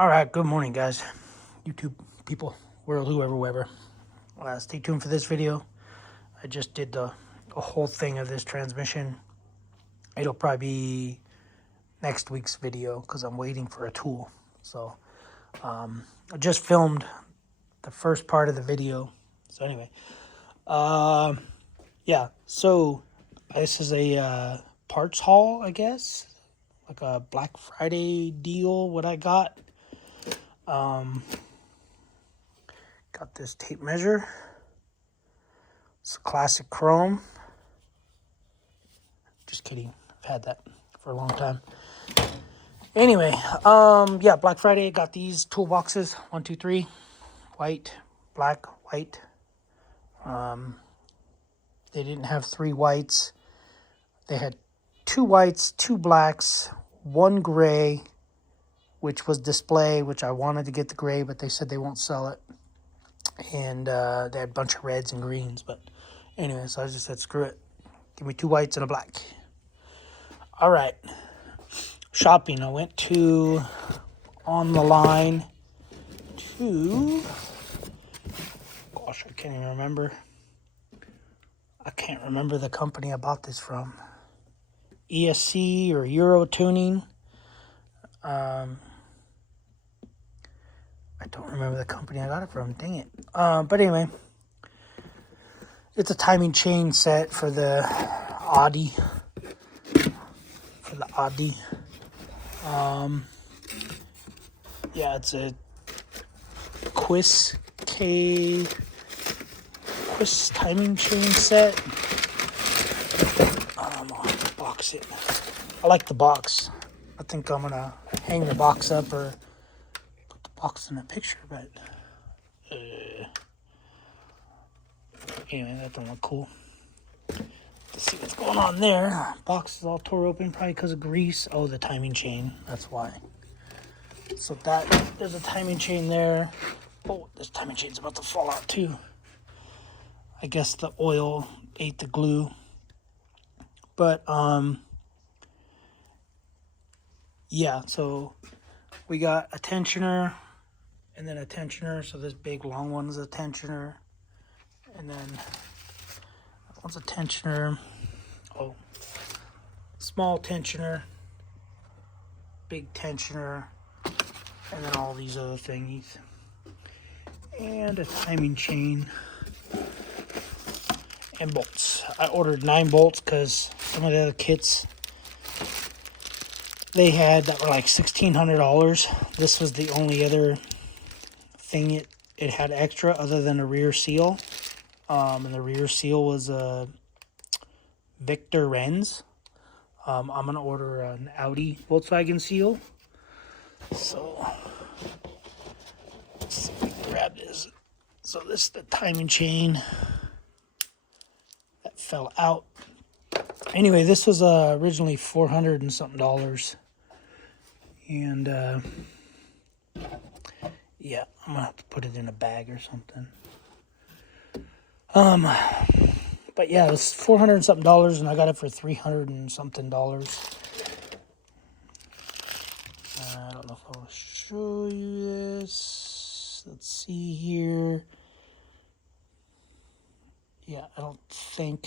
All right, good morning, guys. YouTube people, world, whoever. Stay tuned for this video. I just did the whole thing of this transmission. It'll probably be next week's video because I'm waiting for a tool. So I just filmed the first part of the video. So anyway, yeah. So this is a parts haul, I guess, like a Black Friday deal. What I got. Got this tape measure. It's a classic chrome. Just kidding. I've had that for a long time. Anyway, yeah, Black Friday, got these toolboxes. 1, 2, 3. White, black, white. They didn't have 3 whites. They had 2 whites, 2 blacks, 1 gray, which was display, which I wanted to get the gray, but they said they won't sell it. And they had a bunch of reds and greens, but anyway, so I just said, screw it. Give me 2 whites and a black. All right. Shopping. I went to On the Line to, gosh, I can't even remember. I can't remember the company I bought this from. ESC or Euro Tuning. I don't remember the company I got it from. Dang it. But anyway, it's a timing chain set for the Audi. Yeah, it's a Quiz timing chain set. I'll box it. I like the box. I think I'm gonna hang the box up or put the box in a picture, but anyway, that don't look cool. Let's see what's going on there. Box is all tore open, probably because of grease. Oh, the timing chain. That's why. So there's a timing chain there. Oh, this timing chain's about to fall out too. I guess the oil ate the glue. But yeah, so we got a tensioner and then a tensioner. So this big long one is a tensioner. And then that one's a tensioner. Oh, small tensioner, big tensioner, and then all these other thingies. And a timing chain and bolts. I ordered 9 bolts because some of the other kits they had that were like $1,600. This was the only other thing it had extra other than a rear seal. And the rear seal was a Victor Renz. I'm going to order an Audi Volkswagen seal. So, let's see if we can grab this. So this is the timing chain that fell out. Anyway, this was originally $400 and something. And, yeah, I'm going to have to put it in a bag or something. But yeah, it was $400 and something, and I got it for $300 and something. I don't know if I'll show you this. Let's see here. Yeah, I don't think.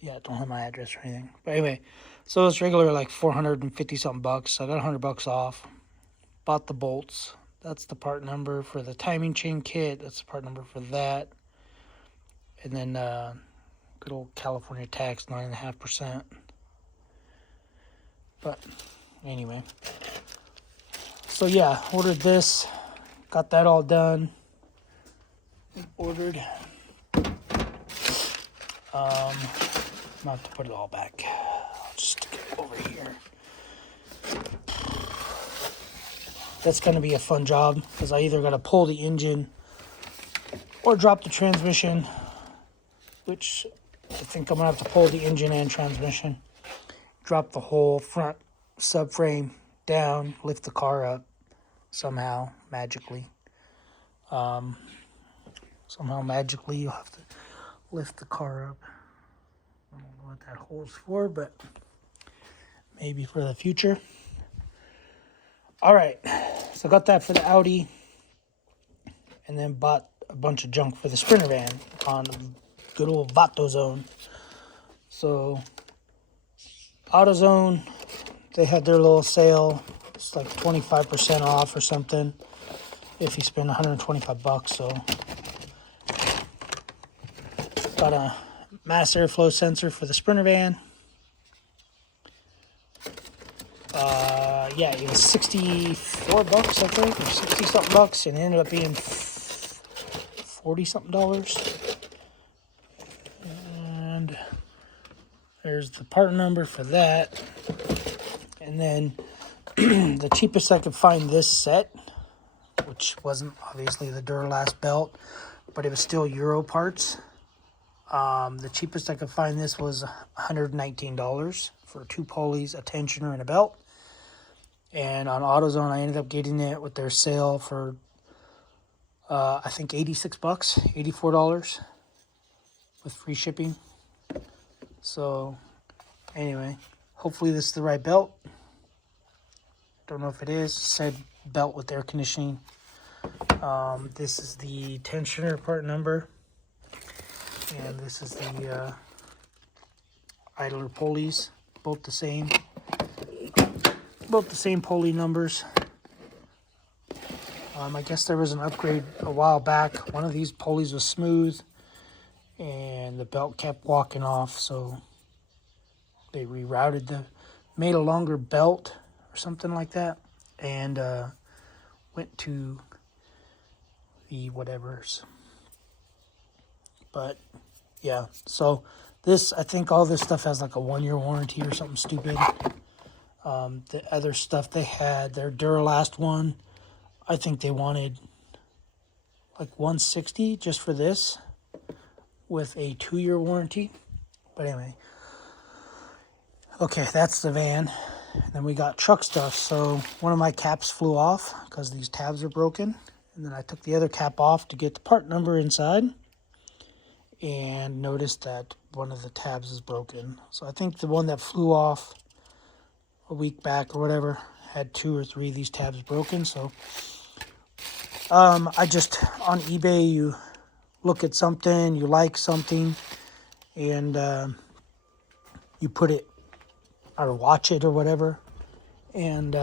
Yeah, I don't have my address or anything. But anyway, so it's regular like 450 something bucks. So I got $100 off. Bought the bolts. That's the part number for the timing chain kit. That's the part number for that. And then good old California tax, 9.5%. But anyway, so yeah, ordered this, got that all done. Ordered. I'm gonna have to put it all back. I'll just stick it over here. That's gonna be a fun job because I either gotta pull the engine or drop the transmission, which I think I'm gonna have to pull the engine and transmission. Drop the whole front subframe down, lift the car up somehow, magically. Somehow magically you'll have to lift the car up. I don't know what that hole's for, but maybe for the future. All right, so got that for the Audi, and then bought a bunch of junk for the Sprinter van on good old Autozone. So Autozone, they had their little sale. It's like 25% off or something if you spend 125 bucks. So got a mass airflow sensor for the Sprinter van. Yeah, it was 64 bucks, I think, or 60 something bucks, and it ended up being 40 something dollars. And there's the part number for that. And then the cheapest I could find this set, which wasn't obviously the Duralast belt, but it was still Euro parts. The cheapest I could find this was $119 for 2 pulleys, a tensioner, and a belt. And on AutoZone, I ended up getting it with their sale for, I think, 86 bucks, $84 with free shipping. So, anyway, hopefully this is the right belt. Don't know if it is. It said belt with air conditioning. This is the tensioner part number. And this is the idler pulleys, both the same. Both the same pulley numbers. I guess there was an upgrade a while back. One of these pulleys was smooth and the belt kept walking off, so they rerouted made a longer belt or something like that, and went to the whatevers. But yeah, so this, I think all this stuff has like a 1-year warranty or something stupid. The other stuff they had, their Duralast one, I think they wanted like $160 just for this with a 2-year warranty. But anyway, okay, that's the van. And then we got truck stuff. So one of my caps flew off because these tabs are broken. And then I took the other cap off to get the part number inside and noticed that one of the tabs is broken. So I think the one that flew off a week back or whatever had 2 or 3 of these tabs broken. So I just, on eBay, you look at something, you like something, and you put it or watch it or whatever. And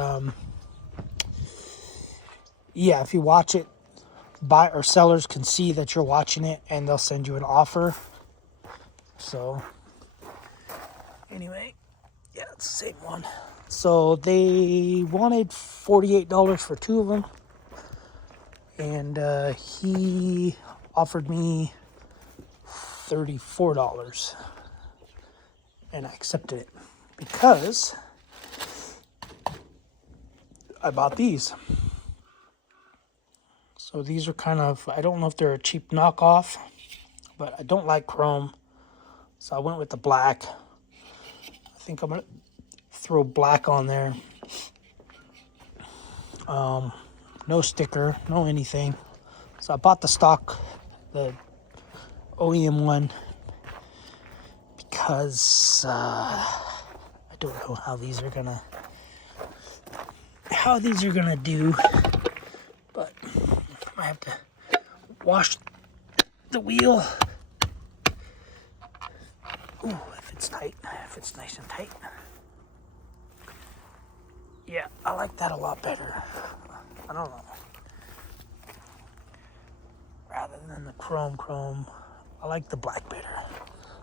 yeah, if you watch it, buy or sellers can see that you're watching it and they'll send you an offer. So anyway, yeah, it's the same one. So they wanted $48 for 2 of them, and he offered me $34, and I accepted it because I bought these. So these are kind of, I don't know if they're a cheap knockoff, but I don't like chrome, so I went with the black. I think I'm gonna throw black on there. No sticker, no anything. So I bought the stock, the OEM one, because I don't know how these are gonna do, but I have to wash the wheel. Ooh, if it's tight, if it's nice and tight. Yeah, I like that a lot better. I don't know. Rather than the chrome, I like the black better.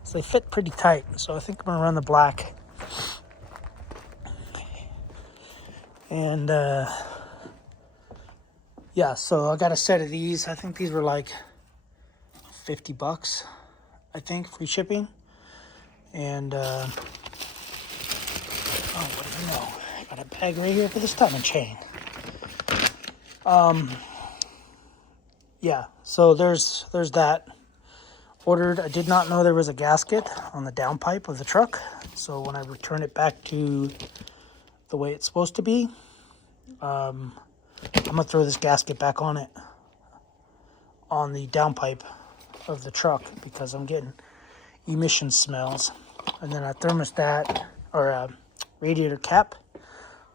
So they fit pretty tight, so I think I'm gonna run the black. And yeah, so I got a set of these. I think these were like 50 bucks, I think, free shipping. And oh, what do you know? I got a bag right here for this timing chain. Yeah, so there's that. Ordered, I did not know there was a gasket on the downpipe of the truck. So when I return it back to the way it's supposed to be, I'm gonna throw this gasket back on it, on the downpipe of the truck, because I'm getting emission smells. And then a thermostat or a radiator cap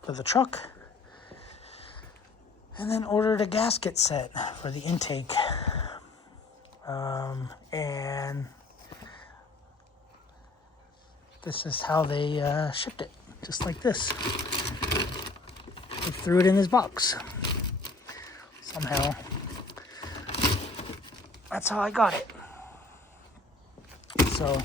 for the truck. And then ordered a gasket set for the intake. And this is how they shipped it, just like this. They threw it in his box. Somehow. That's how I got it. So,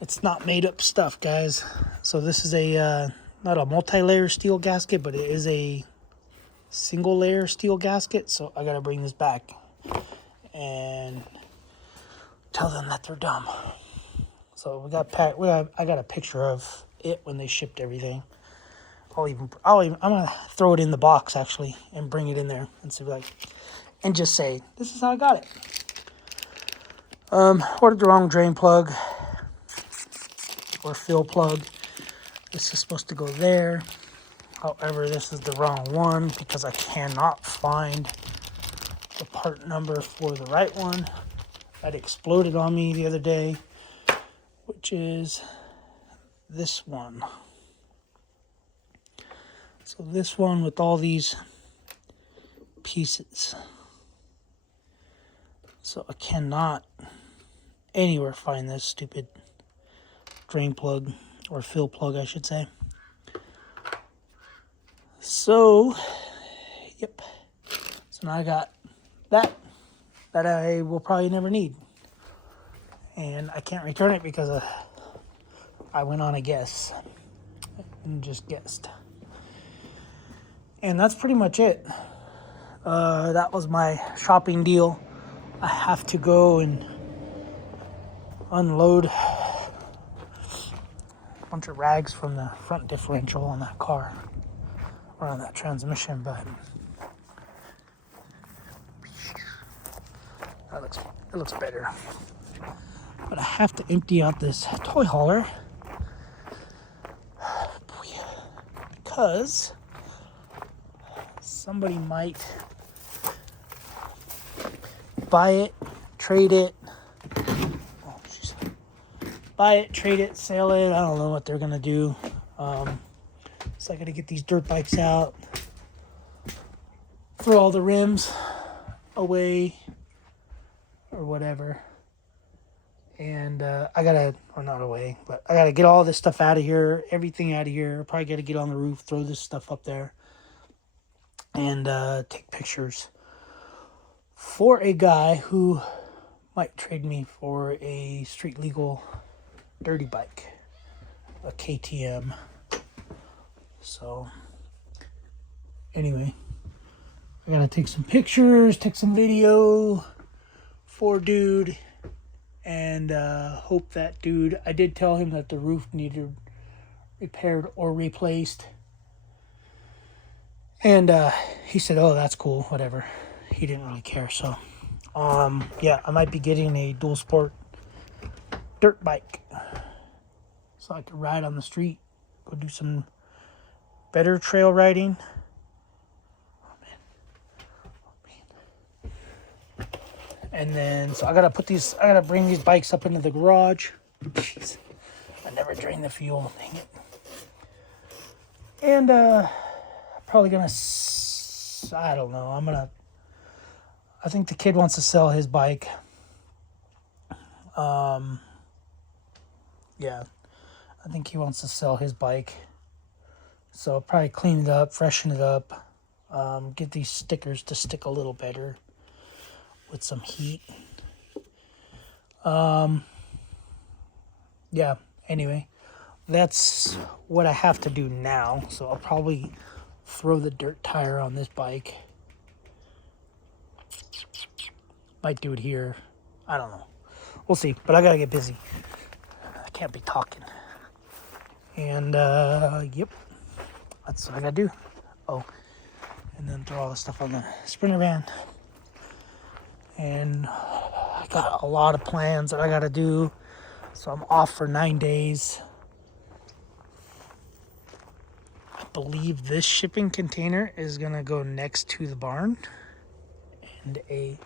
it's not made up stuff, guys. So this is a, not a multi-layer steel gasket, but it is a single layer steel gasket. So I gotta bring this back and tell them that they're dumb. So I got a picture of it when they shipped everything. I'm gonna throw it in the box actually and bring it in there and see and just say, this is how I got it. Ordered the wrong drain plug or fill plug. This is supposed to go there. However, this is the wrong one because I cannot find the part number for the right one. That exploded on me the other day, which is this one. So this one with all these pieces. So I cannot anywhere find this stupid drain plug, or fill plug I should say. So, yep. So now I got that I will probably never need. And I can't return it because I went on a guess and just guessed. And that's pretty much it. That was my shopping deal. I have to go and unload a bunch of rags from the front differential on that car, or on that transmission, but it looks better. But I have to empty out this toy hauler because somebody might buy it, trade it. Buy it, trade it, sell it. I don't know what they're gonna do. So I gotta get these dirt bikes out, throw all the rims away or whatever. And I gotta, or not away, but I gotta get all this stuff out of here, everything out of here. Probably gotta get on the roof, throw this stuff up there, and take pictures for a guy who might trade me for a street legal dirty bike, a KTM. So anyway, I gotta take some pictures, take some video for dude, and hope that dude, I did tell him that the roof needed repaired or replaced, and he said, oh, that's cool, whatever. He didn't really care. So yeah, I might be getting a dual sport dirt bike so I could ride on the street, go do some better trail riding. Oh man. And then so I gotta bring these bikes up into the garage. Jeez, I never drain the fuel, dang it. And probably gonna, I don't know, I think the kid wants to sell his bike. Yeah, I think he wants to sell his bike. So I'll probably clean it up, freshen it up, get these stickers to stick a little better with some heat. Yeah, anyway, that's what I have to do now. So I'll probably throw the dirt tire on this bike. Might do it here. I don't know. We'll see. But I gotta get busy. I can't be talking. And, yep. That's what I gotta do. Oh. And then throw all the stuff on the Sprinter van. And I got a lot of plans that I gotta do. So I'm off for 9 days. I believe this shipping container is gonna go next to the barn. And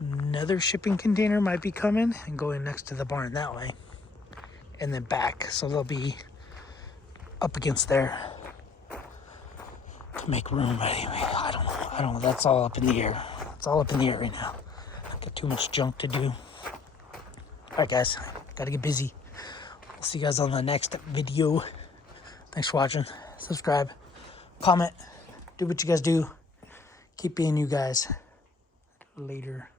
another shipping container might be coming and going next to the barn that way. And then back. So they'll be up against there. to make room, but anyway, I don't know, that's all up in the air. It's all up in the air right now. Got too much junk to do. Alright guys, gotta get busy. I'll see you guys on the next video. Thanks for watching. Subscribe, comment, do what you guys do. Keep being you guys. Later.